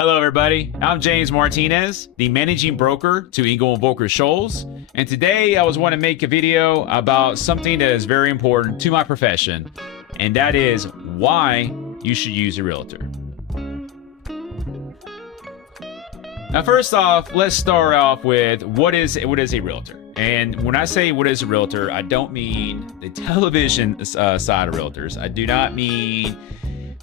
Hello, everybody. I'm James Martinez, the managing broker to Eagle and Volker Shoals. And today I was wanting to make a video about something that is very important to my profession, and that is why you should use a realtor. Now, first off, let's start off with what is a realtor. And when I say what is a realtor, I don't mean the television side of realtors. I do not mean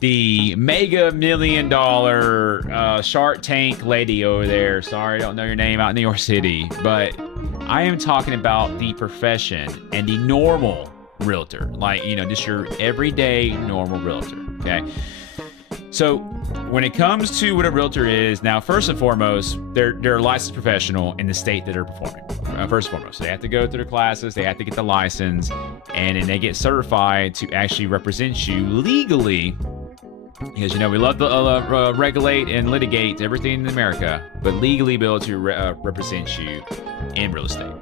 the mega $1 million Shark Tank lady over there. Sorry, I don't know your name, out in New York City. But I am talking about the profession and the normal realtor. Like, just your everyday normal realtor, okay? So when it comes to what a realtor is, now, first and foremost, they're a licensed professional in the state that they're performing. First and foremost, they have to go through the classes, they have to get the license, and then they get certified to actually represent you legally. Because, we love to regulate and litigate everything in America, but legally be able to represent you in real estate.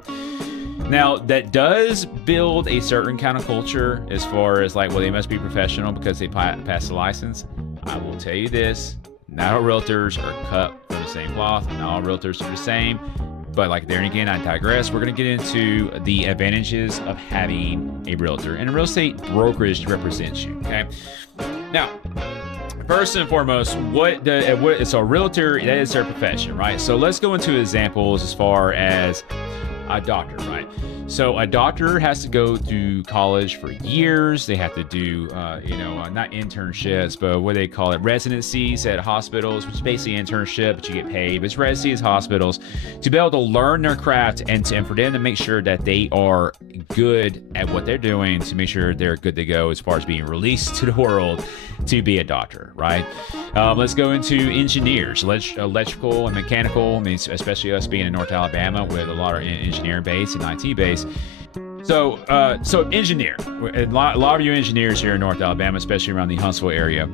Now, that does build a certain kind of culture as far as they must be professional because they pass the license. I will tell you this, not all realtors are cut from the same cloth, not all realtors are the same. But there and again, I digress. We're going to get into the advantages of having a realtor and a real estate brokerage represents you, okay? Now, first and foremost, so a realtor, that is their profession, right? So let's go into examples as far as a doctor, right? So a doctor has to go to college for years. They have to do, not internships, but what they call it, residencies at hospitals, which is basically an internship, but you get paid. But it's residencies at hospitals to be able to learn their craft and for them to make sure that they are good at what they're doing, to make sure they're good to go as far as being released to the world to be a doctor, right? Let's go into engineers, electrical and mechanical. I mean, especially us being in North Alabama with a lot of engineering base and IT base. So engineer. A lot of you engineers here in North Alabama, especially around the Huntsville area,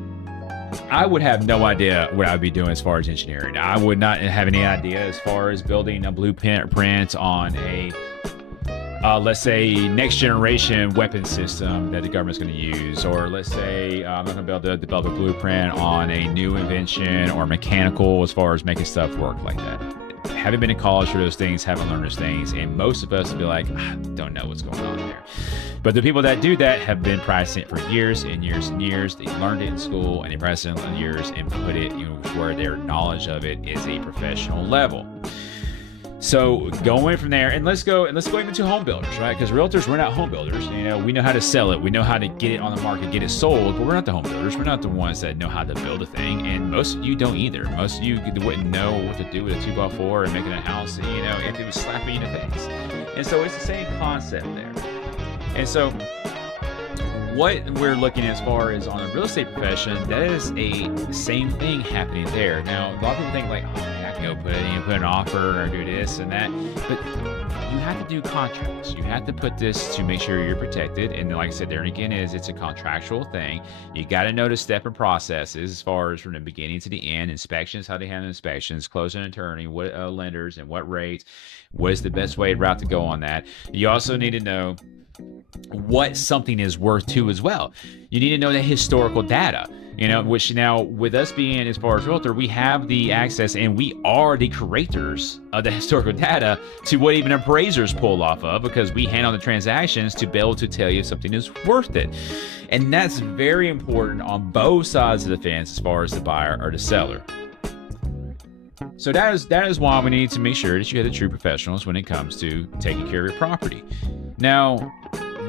I would have no idea what I would be doing as far as engineering. I would not have any idea as far as building a blueprint on a let's say next generation weapon system that the government's going to use, or let's say I'm not going to be able to develop a blueprint on a new invention or mechanical as far as making stuff work like that. Haven't been in college for those things, haven't learned those things, and most of us would be like, I don't know what's going on there. But the people that do that have been practicing it for years and years and years. They learned it in school and they practiced it in years and put it, where their knowledge of it is a professional level. So going from there, and let's go into home builders, right? Because realtors, we're not home builders. We know how to sell it. We know how to get it on the market, get it sold, but we're not the home builders. We're not the ones that know how to build a thing. And most of you don't either. Most of you wouldn't know what to do with a 2x4 and making a house, if it was slapping you in the face. And so it's the same concept there. And so what we're looking as far as on a real estate profession, that is the same thing happening there. Now, a lot of people think I can go put an offer or do this and that, but you have to do contracts. You have to put this to make sure you're protected. And like I said, there again it's a contractual thing. You got to know the step and processes as far as from the beginning to the end, inspections, how they handle inspections, closing attorney, what lenders and what rates, what is the best route to go on that. You also need to know what something is worth too as well. You need to know the historical data, which now with us being as far as realtor, we have the access and we are the creators of the historical data to what even appraisers pull off of, because we handle the transactions to be able to tell you if something is worth it. And that's very important on both sides of the fence as far as the buyer or the seller. So that is why we need to make sure that you have the true professionals when it comes to taking care of your property. Now,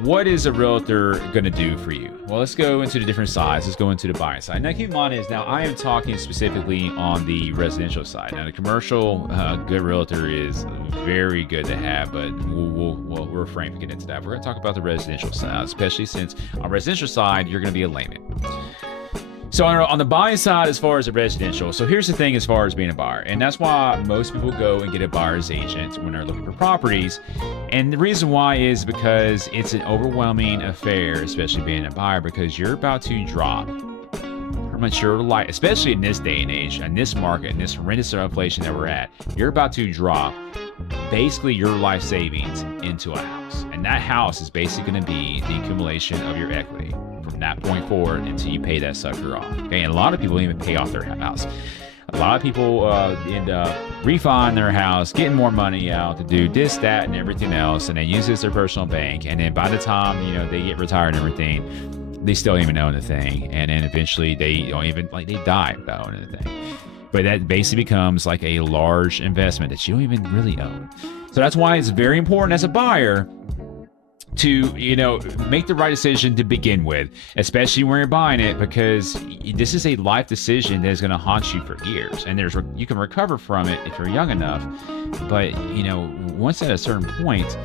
what is a realtor going to do for you? Well, let's go into the different sides. Let's go into the buying side. Now, keep in mind I am talking specifically on the residential side. Now, the commercial, good realtor is very good to have, but we'll refrain from getting into that. We're going to talk about the residential side, especially since on the residential side, you're going to be a layman. So on the buying side, as far as the residential, so here's the thing as far as being a buyer, and that's why most people go and get a buyer's agent when they're looking for properties. And the reason why is because it's an overwhelming affair, especially being a buyer, because you're about to drop pretty much your life, especially in this day and age, in this market, in this horrendous inflation that we're at, you're about to drop basically your life savings into a house. And that house is basically going to be the accumulation of your equity from that point forward until you pay that sucker off. Okay, and a lot of people don't even pay off their house. A lot of people end up refining their house, getting more money out to do this, that, and everything else, and they use it as their personal bank. And then by the time they get retired and everything, they still don't even own the thing. And then eventually they don't even they die without owning the thing. But that basically becomes like a large investment that you don't even really own. So that's why it's very important as a buyer to make the right decision to begin with, especially when you're buying it, because this is a life decision that is going to haunt you for years, and you can recover from it if you're young enough, but once at a certain point,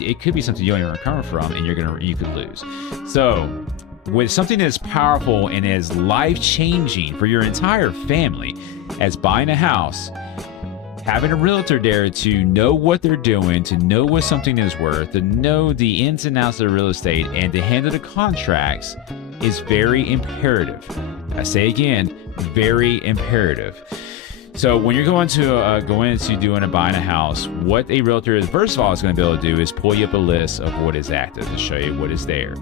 it could be something you don't even recover from, and you could lose. So with something as powerful and as life-changing for your entire family as buying a house, having a realtor there to know what they're doing, to know what something is worth, to know the ins and outs of real estate, and to handle the contracts is very imperative. I say again, very imperative. So when you're going into buying a house, what a realtor is, first of all, is going to be able to do is pull you up a list of what is active to show you what is there.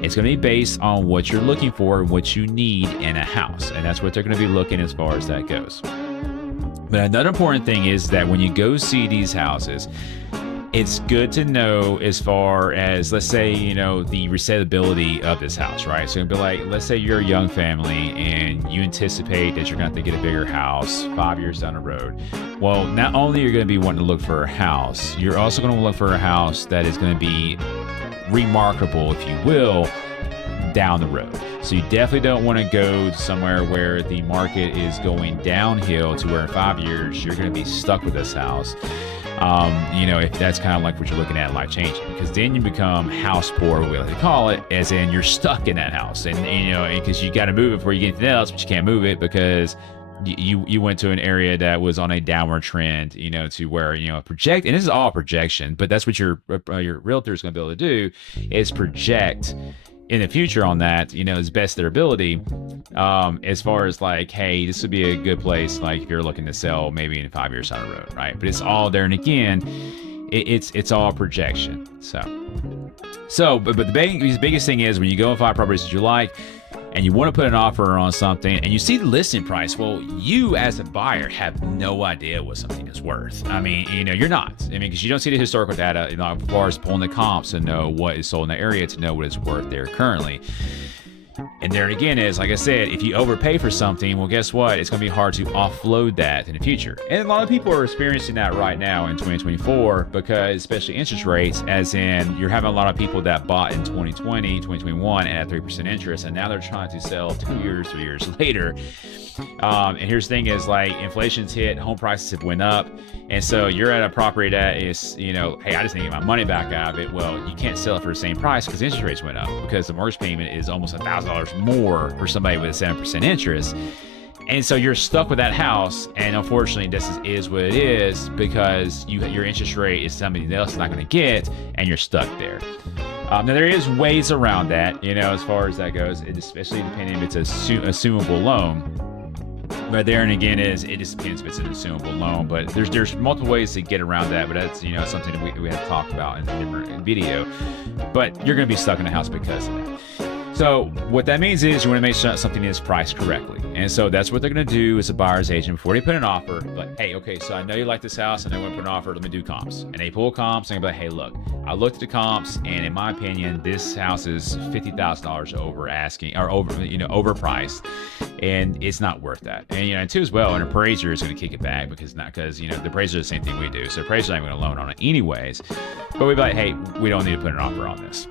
It's going to be based on what you're looking for and what you need in a house, and that's what they're going to be looking as far as that goes. But another important thing is that when you go see these houses, it's good to know as far as, let's say, the resaleability of this house, right? So it'd be like, let's say you're a young family and you anticipate that you're going to have to get a bigger house 5 years down the road. Well, not only are you going to be wanting to look for a house, you're also going to look for a house that is going to be remarkable, if you will, down the road. So you definitely don't want to go somewhere where the market is going downhill to where in 5 years you're going to be stuck with this house. If that's kind of like what you're looking at, life changing, because then you become house poor, we like to call it, as in you're stuck in that house, and because you got to move it before you get anything else, but you can't move it because you went to an area that was on a downward trend, to where project, and this is all projection, but that's what your realtor is going to be able to do, is project in the future on that, as best their ability, as far as like, hey, this would be a good place, like if you're looking to sell maybe in 5 years down the road, right? But it's all there, and again, it's all projection. But the biggest thing is when you go and find properties that you like, and you want to put an offer on something, and you see the listing price, well, you as a buyer have no idea what something is worth. I mean, you're not. Because you don't see the historical data, as far as pulling the comps to know what is sold in the area, to know what it's worth there currently. And there again is, like I said, if you overpay for something, well, guess what? It's going to be hard to offload that in the future. And a lot of people are experiencing that right now in 2024, because especially interest rates, as in you're having a lot of people that bought in 2020, 2021 and at 3% interest, and now they're trying to sell 2 years, 3 years later. And here's the thing is, like, inflation's hit, home prices have went up, and so you're at a property that is, hey, I just need to get my money back out of it. Well, you can't sell it for the same price because interest rates went up, because the mortgage payment is almost $1,000 more for somebody with a 7% interest. And so you're stuck with that house, and unfortunately this is what it is, because your interest rate is somebody else is not going to get, and you're stuck there. Now there is ways around that, as far as that goes, especially depending if it's a assumable loan. But there and again it just depends if it's an assumable loan. But there's multiple ways to get around that. But that's something that we have to talk about in a different video. But you're going to be stuck in a house because of that. So what that means is you want to make sure something is priced correctly. And so that's what they're going to do as a buyer's agent before they put an offer. Like, hey, okay, so I know you like this house, and they want to put an offer. Let me do comps. And they pull comps, and they're like, hey, look, I looked at the comps, and in my opinion, this house is $50,000 over asking, or overpriced, and it's not worth that. And too as well, an appraiser is going to kick it back because the appraiser is the same thing we do. So appraiser ain't going to loan on it anyways. But we'd be like, hey, we don't need to put an offer on this.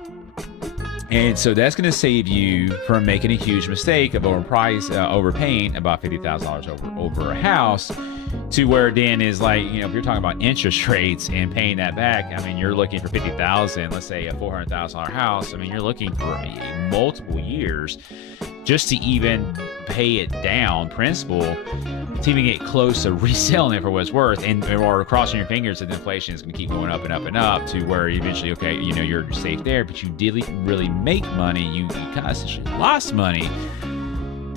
And so that's going to save you from making a huge mistake of overpaying about $50,000 over a house, to where then is like, if you're talking about interest rates and paying that back, you're looking for $50,000, let's say a $400,000 house. You're looking for multiple years just to even pay it down, principal, to even get close to reselling it for what it's worth, or crossing your fingers that the inflation is going to keep going up and up and up, to where eventually, okay, you're safe there, but you didn't really make money. You kind of essentially lost money,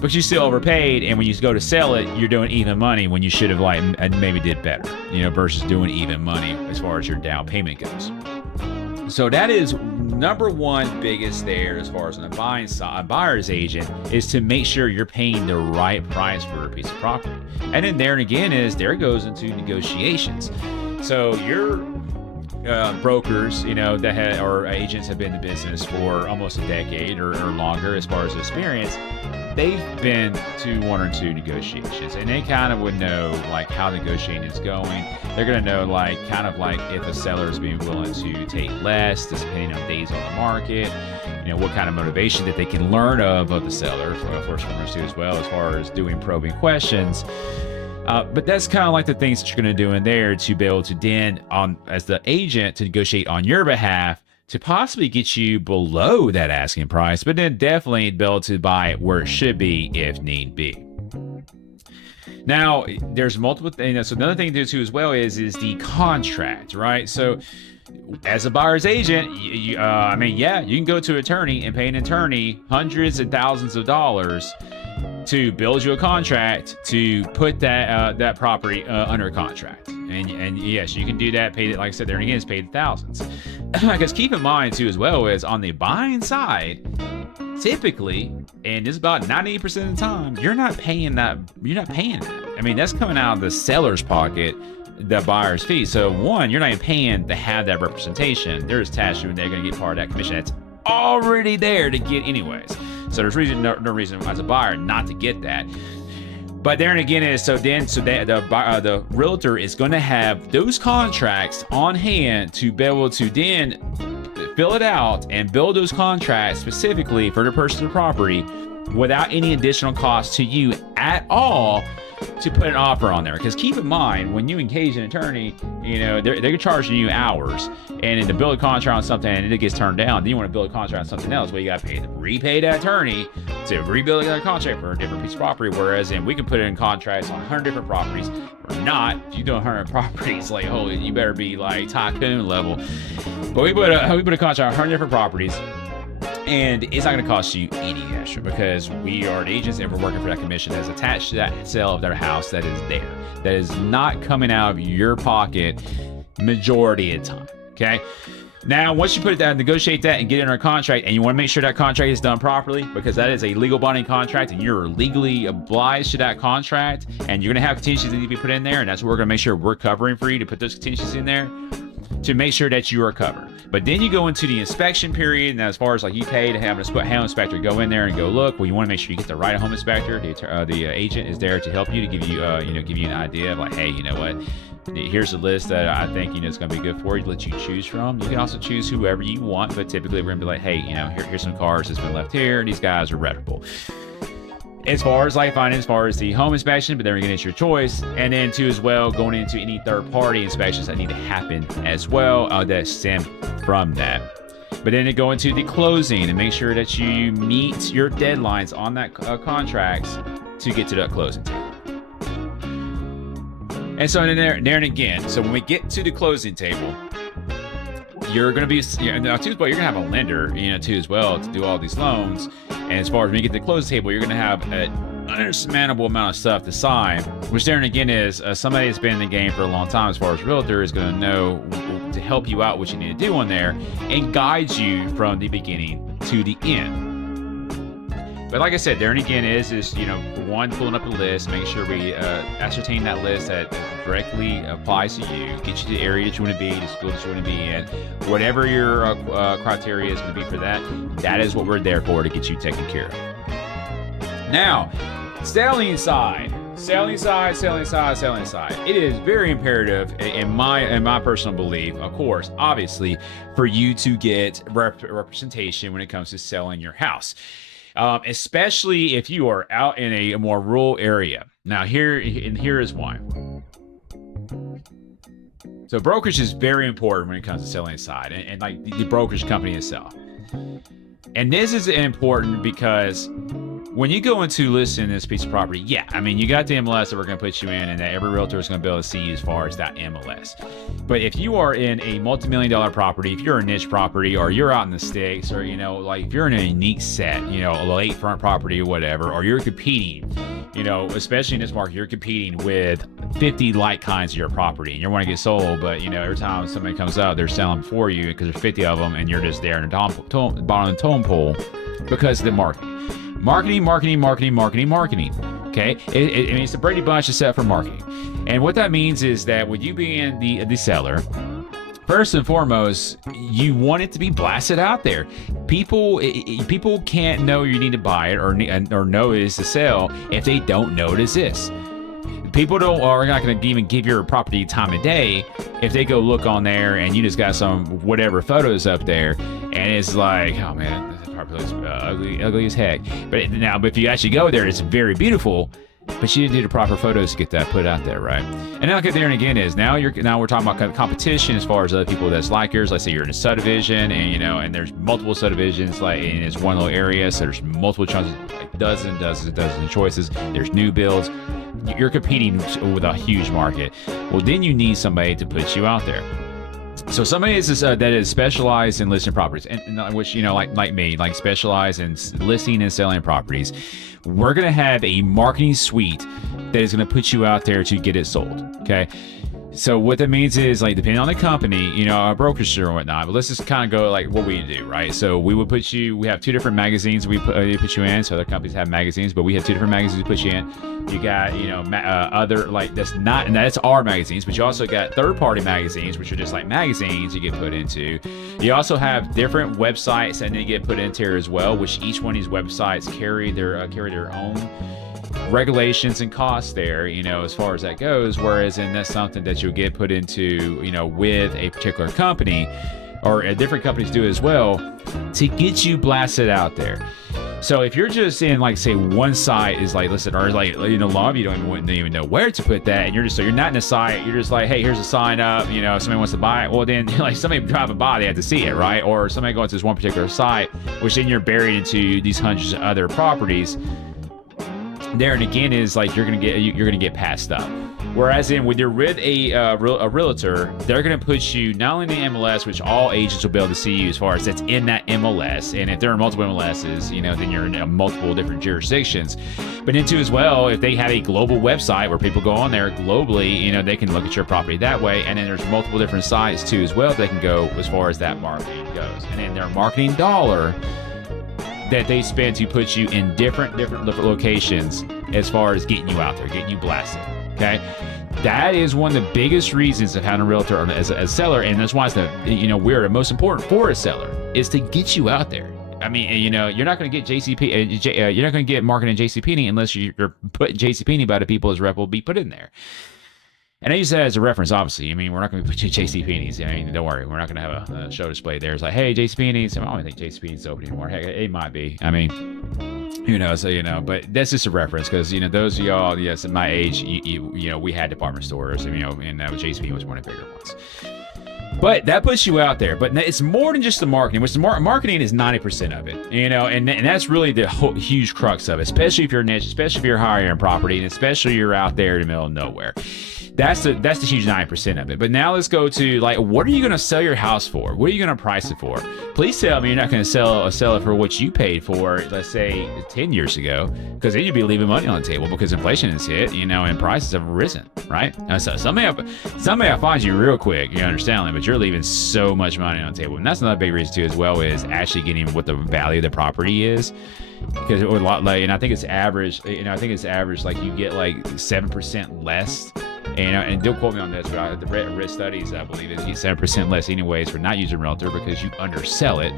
but you still overpaid. And when you go to sell it, you're doing even money when you should have maybe did better, versus doing even money as far as your down payment goes. So that is number one biggest there as far as on the buying side, a buyer's agent, is to make sure you're paying the right price for a piece of property. And then there and again is there goes into negotiations. So your brokers, that or agents have been in the business for almost a decade or longer as far as experience. They've been to one or two negotiations, and they kind of would know like how negotiating is going. They're going to know like kind of like if a seller is being willing to take less, depending on days on the market, what kind of motivation that they can learn of the seller, first and foremost too, as well as far as doing probing questions. But that's kind of like the things that you're going to do in there to be able to then, as the agent, to negotiate on your behalf to possibly get you below that asking price, but then definitely be able to buy it where it should be if need be. Now, there's multiple things. So another thing to do too as well is the contract, right? So as a buyer's agent, you can go to an attorney and pay an attorney hundreds and thousands of dollars to build you a contract to put that property under contract. And yes, you can do that. Paid it, like I said, there again, is paid thousands. Because keep in mind too, as well, is on the buying side, typically, and it's about 98% of the time, you're not paying that. I mean, that's coming out of the seller's pocket, the buyer's fee. So one, you're not even paying to have that representation. They're just taxing you, and they're going to get part of that commission that's already there to get anyways. So there's no reason as a buyer not to get that. But there and again is the realtor is going to have those contracts on hand to be able to then fill it out and build those contracts specifically for the person's property without any additional cost to you at all to put an offer on there. Because keep in mind, when you engage an attorney, they're charging you hours, and to build a contract on something and it gets turned down, then you want to build a contract on something else. Well, you got to repay that attorney to rebuild another contract for a different piece of property. Whereas, we can put it in contracts on 100 different properties, or not. If you do 100 properties, like, holy, you better be like tycoon level. But we put a contract on 100 different properties. And it's not going to cost you any extra because we are agents and we're working for that commission that's attached to that sale of their house that is there. That is not coming out of your pocket majority of the time. Okay. Now, once you put it down, negotiate that and get it in our contract, and you want to make sure that contract is done properly because that is a legal binding contract and you're legally obliged to that contract, and you're going to have contingencies that need to be put in there, and that's what we're going to make sure we're covering for you to put those contingencies in there to make sure that you are covered. But then you go into the inspection period, and as far as like you pay to have a home inspector go in there and go look, well, you want to make sure you get the right home inspector. The agent is there to help you, to give you an idea of like, hey, you know what? Here's a list that I think is going to be good for you to let you choose from. You can also choose whoever you want, but typically we're going to be like, hey, here's some cars that's been left here, and these guys are reputable. As far as the home inspection, but then again, it's your choice. And then too, as well, going into any third-party inspections that need to happen as well that stem from that. But then to go into the closing and make sure that you meet your deadlines on that contracts to get to that closing table. And so then there and again, so when we get to the closing table, you're going to be, now too, but you're going to have a lender, too, as well, to do all these loans. And as far as when you get to the closing table, you're going to have an unsurmountable amount of stuff to sign, which there and again is somebody that's been in the game for a long time as far as realtor is going to know to help you out what you need to do on there and guide you from the beginning to the end. But like I said, there and again is for one, pulling up a list, making sure we ascertain that list that directly applies to you, get you to the area that you want to be, the school that you want to be in, whatever your criteria is going to be for that. That is what we're there for, to get you taken care of. Now, selling side. It is very imperative, in my personal belief, of course, obviously, for you to get representation when it comes to selling your house. Especially if you are out in a more rural area. Now, here is why. So brokerage is very important when it comes to selling a side, and like the brokerage company itself. And this is important because when you go into listing this piece of property, yeah, I mean, you got the MLS that we're going to put you in, and that every realtor is going to be able to see you as far as that MLS. But if you are in a multi-million-dollar property, if you're a niche property, or you're out in the sticks, or, you know, like if you're in a unique set, you know, a lakefront property or whatever, or you're competing, you know, especially in this market, you're competing with 50 like kinds of your property, and you want to get sold, but, you know, every time somebody comes out, they're selling for you because there's 50 of them, and you're just there in the bottom of the totem pole because of the marketing. Marketing. Okay, I mean, it's the Brady Bunch except for marketing. And what that means is that with you being the seller, first and foremost, you want it to be blasted out there. People can't know you need to buy it or know it is to sell if they don't know it exists. People are not going to even give your property time of day if they go look on there and you just got some whatever photos up there, and it's like, oh man, this property looks ugly as heck. But if you actually go there, it's very beautiful. But you didn't do the proper photos to get that put out there, right? And now look at there and again is now we're talking about competition as far as other people that's like yours. Let's say you're in a subdivision, and you know, and there's multiple subdivisions, like in it's one little area, so there's multiple choices, like dozens of choices. There's new builds. You're competing with a huge market. Well, then you need somebody to put you out there. So somebody that is specialized in listing properties, and which, you know, like me, like specialized in listing and selling properties. We're gonna have a marketing suite that is gonna put you out there to get it sold. Okay. So what that means is, like, depending on the company, you know, a brokerage or whatnot, but let's just kind of go like what we do, right? So we have two different magazines we put you in. So other companies have magazines, but we have two different magazines we put you in. You got, you know, other, like, that's our magazines, but you also got third-party magazines, which are just like magazines you get put into. You also have different websites and they get put into here as well, which each one of these websites carry their own regulations and costs there, you know, as far as that goes. Whereas, and that's something that you'll get put into, you know, with a particular company, or different companies do as well, to get you blasted out there. So if you're just in, like, say one site is like, listen, or like, you know, a lot of you don't even know where to put that, and you're not in a site, you're just like, hey, here's a sign up, you know, somebody wants to buy it. Well, then, like, somebody driving by, they have to see it, right? Or somebody going to this one particular site, which then you're buried into these hundreds of other properties. There and again is like you're gonna get passed up. Whereas when you're with a realtor, they're gonna put you not only in the MLS, which all agents will be able to see you as far as that's in that MLS, and if there are multiple MLSs, you know, then you're in multiple different jurisdictions. But into as well, if they have a global website where people go on there globally, you know, they can look at your property that way. And then there's multiple different sites too as well they can go as far as that marketing goes. And then their marketing dollar that they spend to put you in different locations as far as getting you out there, getting you blasted. Okay, that is one of the biggest reasons of having a realtor as a seller, and that's why it's we're the most important for a seller is to get you out there. I mean, you know, you're not going to get you're not going to get marketing JCPenney unless you're putting JCPenney by the people as rep will be put in there. And I use that as a reference, obviously. I mean, we're not going to put you JCPenney's. I mean, don't worry. We're not going to have a show display there. It's like, hey, JCPenney's. I don't think JCPenney's open anymore. Heck, it might be. I mean, who knows? So, you know, but that's just a reference because, you know, those of y'all, yes, at my age, you know, we had department stores, and, you know, and JCPenney was one of the bigger ones. But that puts you out there. But it's more than just the marketing, which the marketing is 90% of it, you know, and that's really the huge crux of it, especially if you're niche, especially if you're hiring property, and especially if you're out there in the middle of nowhere. That's the huge 9% of it. But now let's go to, like, what are you going to sell your house for? What are you going to price it for? Please tell me you're not going to sell it for what you paid for, let's say, 10 years ago, because then you'd be leaving money on the table because inflation has hit, you know, and prices have risen, right? So somebody will find you real quick, you understand, but you're leaving so much money on the table. And that's another big reason, too, as well, is actually getting what the value of the property is. Because it would and I think it's average, like you get like 7% less. And don't quote me on this, but I read studies, I believe, is 7% less anyways for not using realtor because you undersell it,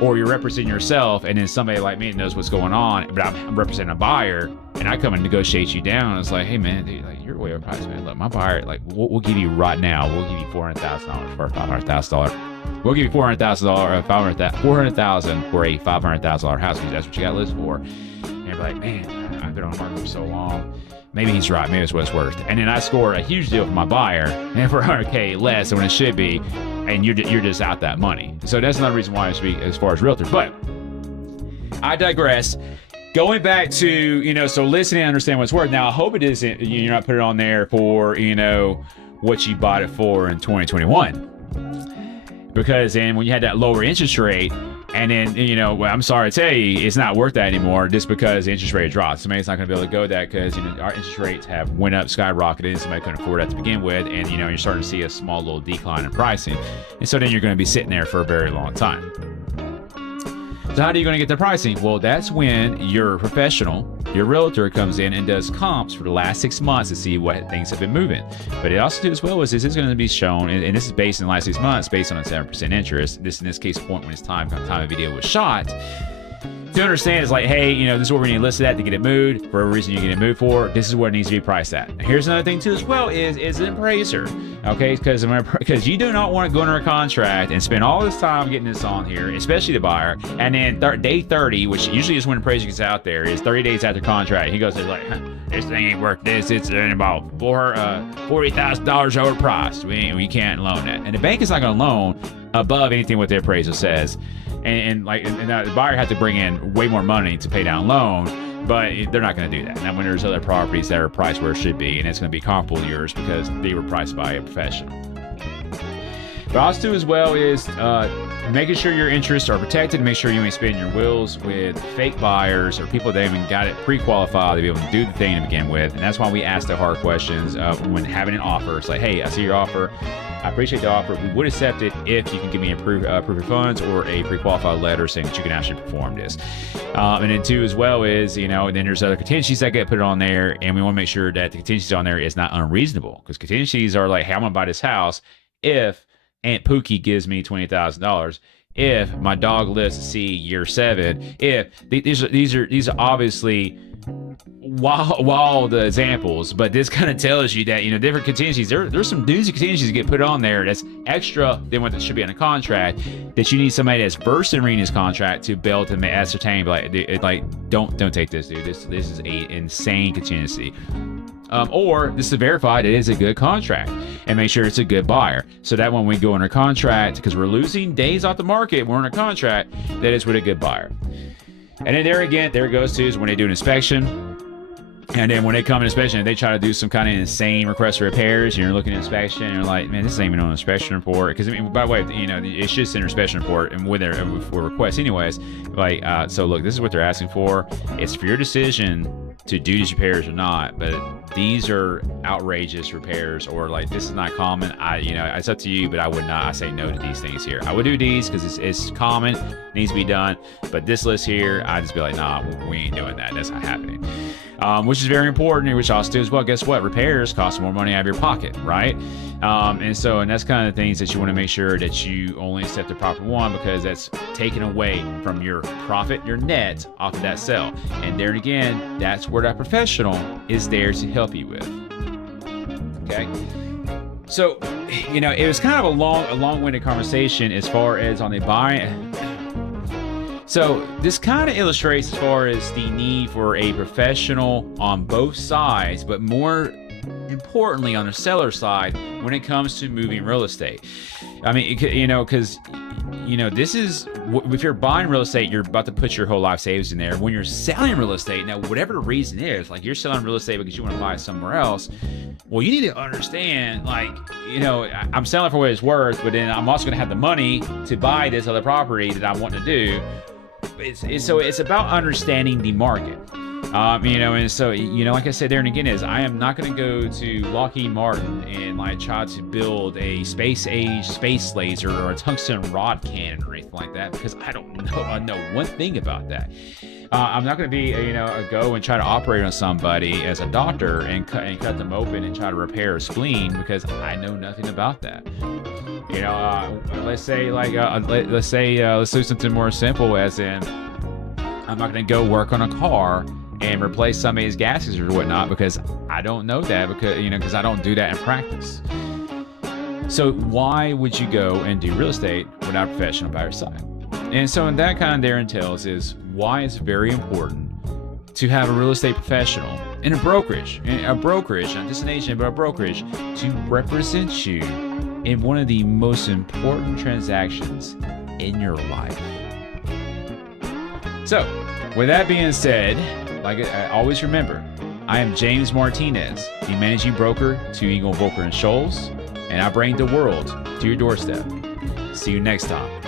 or you're representing yourself, and then somebody like me knows what's going on, but I'm representing a buyer, and I come and negotiate you down. And it's like, hey man, dude, like, you're way overpriced, man. Look, my buyer, like, we'll give you right now, we'll give you $400,000 for a $500,000. We'll give you $400,000 $400,000 for a $500,000 house because that's what you got listed for. And you're like, man, I've been on the market for so long. Maybe he's right. Maybe it's what it's worth. And then I score a huge deal for my buyer, and for $100K less than what it should be, and you're just out that money. So that's another reason why I speak as far as realtors. But I digress. Going back to, so listen and understand what it's worth. Now, I hope it isn't, you're not putting it on there for, what you bought it for in 2021. Because then when you had that lower interest rate, and then, well, I'm sorry to tell you, it's not worth that anymore just because the interest rate dropped. Somebody's not going to be able to go that because, our interest rates have went up, skyrocketed, and somebody couldn't afford that to begin with. And, you're starting to see a small little decline in pricing. And so then you're going to be sitting there for a very long time. So how are you going to get the pricing? Well, that's when your professional, your realtor, comes in and does comps for the last 6 months to see what things have been moving. But it also as well is this is going to be shown, and this is based in the last 6 months, based on a 7% interest. This in this case point when it's time of video was shot. To understand is like, hey, this is what we need to list it at to get it moved. For a reason you get it moved for, this is what it needs to be priced at. Now, here's another thing too as well is an appraiser, okay? Because you do not want to go under a contract and spend all this time getting this on here, especially the buyer, and then day 30, which usually is when an appraiser gets out there, is 30 days after contract. He goes like, this thing ain't worth this. It's about $40,000 overpriced. We can't loan that, and the bank is not going to loan above anything what the appraiser says. And the buyer had to bring in way more money to pay down loan, but they're not going to do that. Now, when there's other properties that are priced where it should be, and it's going to be comparable to yours because they were priced by a professional. But also as well is making sure your interests are protected, make sure you ain't spinning your wheels with fake buyers or people that even got it pre-qualified to be able to do the thing to begin with. And that's why we ask the hard questions when having an offer. It's like, hey, I see your offer. I appreciate the offer. We would accept it if you can give me a proof of funds or a pre-qualified letter saying that you can actually perform this. And then two as well is, then there's other contingencies that get put on there, and we want to make sure that the contingencies on there is not unreasonable, because contingencies are like, hey, I'm going to buy this house if Aunt Pookie gives me $20,000. If my dog lives to see year 7, if these are obviously wild examples, but this kind of tells you that different contingencies. There's some doozy contingencies that get put on there that's extra than what should be on a contract. That you need somebody that's versed in reading his contract to be able to ascertain. Don't take this, dude. This is a insane contingency. Or this is verified it is a good contract, and make sure it's a good buyer, so that when we go under contract, because we're losing days off the market, we're under contract, that is with a good buyer. And then there it goes to is when they do an inspection. And then when they come in inspection, if they try to do some kind of insane request for repairs, and you're looking at inspection, and you're like, man, this ain't even on an inspection report. Because, by the way, it's just an inspection report, and with their requests anyways. So look, this is what they're asking for. It's for your decision to do these repairs or not, but these are outrageous repairs, or this is not common. It's up to you, but I say no to these things here. I would do these because it's common, needs to be done, but this list here, I'd just be like, nah, we ain't doing that. That's not happening. Which is very important, which also do as well. Guess what? Repairs cost more money out of your pocket, right? And that's kind of the things that you want to make sure that you only accept the proper one, because that's taken away from your profit, your net off of that sale. And there again, that's where that professional is there to help you with. Okay. So, it was kind of a long-winded conversation as far as on the buying. So this kind of illustrates as far as the need for a professional on both sides, but more importantly on the seller side when it comes to moving real estate. I mean, because this is, if you're buying real estate, you're about to put your whole life savings in there. When you're selling real estate, now whatever the reason is, like you're selling real estate because you want to buy somewhere else, well, you need to understand, I'm selling for what it's worth, but then I'm also going to have the money to buy this other property that I want to do. So it's about understanding the market. And so, like I said there and again, is I am not going to go to Lockheed Martin and try to build a space-age space laser or a tungsten rod cannon or anything like that, because I don't know one thing about that. I'm not going to be, go and try to operate on somebody as a doctor and cut them open and try to repair a spleen, because I know nothing about that. Let's do something more simple, as in, I'm not going to go work on a car and replace somebody's gaskets or whatnot, because I don't know that, because I don't do that in practice. So why would you go and do real estate without a professional by your side? And so in that kind of there entails is why it's very important to have a real estate professional in a brokerage, not just an agent, but a brokerage, to represent you in one of the most important transactions in your life. So With that being said, like I always remember, I am James Martinez, the managing broker to Eagle Volker and Scholes, and I bring the world to your doorstep. See you next time.